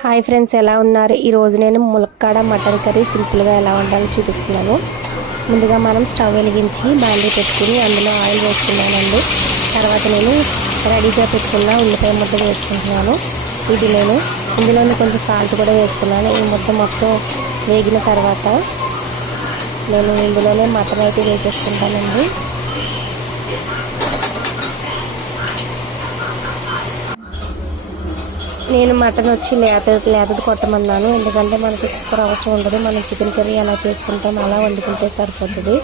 Hi friends, ఎలా ఉన్నారు? ఈరోజు నేను ములక్కాడ మటన్ కర్రీ సింపుల్గా ఎలా వండాలో చూపిస్తున్నాను. ముందుగా మనం స్టవ్ వెలిగించి బాండీ పెట్టుకుని అందులో ఆయిల్ వేసుకున్నానండి. తర్వాత నేను రెడీగా పెట్టుకున్న ఉల్లిపాయ ముద్ద వేసుకుంటున్నాను. ఇందులోనే కొంచెం సాల్ట్ కూడా వేసుకున్నాను. ఈ ముద్ద మొత్తం వేగిన తర్వాత నేను ఇందులోనే మటన్ అయితే వేసేసుకుంటానండి. నేను మటన్ వచ్చి లేతది కొట్టమన్నాను, ఎందుకంటే మనకి కుక్కర్ అవసరం ఉండదు. మనం చికెన్ కర్రీ ఎలా చేసుకుంటాం అలా వండుకుంటే సరిపోతుంది.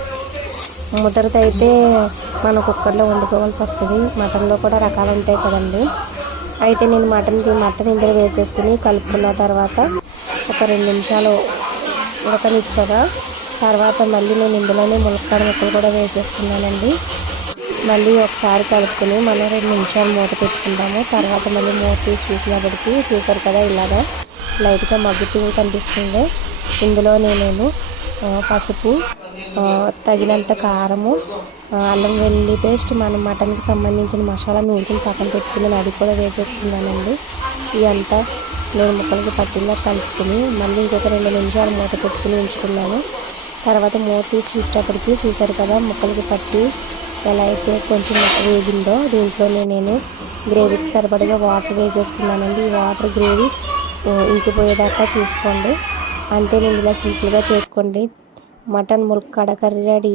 ముద్రత అయితే మనం కుక్కర్లో వండుకోవాల్సి వస్తుంది. మటన్లో కూడా రకాలు ఉంటాయి కదండి. అయితే నేను మటన్ ఇందులో వేసేసుకుని కలుపుకున్న తర్వాత ఒక 2 నిమిషాలు ఉడకనిచ్చాక తర్వాత మళ్ళీ నేను ఇందులోనే ములక్కాడ ముక్కలు కూడా వేసేసుకున్నానండి. మళ్ళీ ఒకసారి కలుపుకొని మనం 2 నిమిషాలు మూత పెట్టుకుంటాము. తర్వాత మళ్ళీ మూత తీసి చూసినప్పటికీ చూసారు కదా, ఇలాగా లైట్గా మగ్గుతూ కనిపిస్తుంది. ఇందులో నేను పసుపు, తగినంత కారము, అల్లం వెల్లుల్లి పేస్ట్, మనం మటన్కి సంబంధించిన మసాలా నూరుకుని పక్కన పెట్టుకుని అది కూడా వేసేసుకున్నానండి. ఇదంతా నేను ముక్కలకి పట్టిలా కలుపుకొని మళ్ళీ ఇంకొక 2 నిమిషాలు మూత పెట్టుకుని ఉంచుకున్నాను. తర్వాత మూత తీసి చూసేటప్పటికి చూసారు కదా, ముక్కలకి పట్టి ఎలా అయితే కొంచెం వేగిందో దీంట్లోనే నేను గ్రేవీకి సరిపడగా వాటర్ వేసేసుకున్నానండి. ఈ వాటర్ గ్రేవీ ఇంకిపోయేదాకా చూసుకోండి. అంతే, నేను ఇలా సింపుల్గా చేసుకోండి. మటన్ ములక్కాడ కర్రీ రెడీ.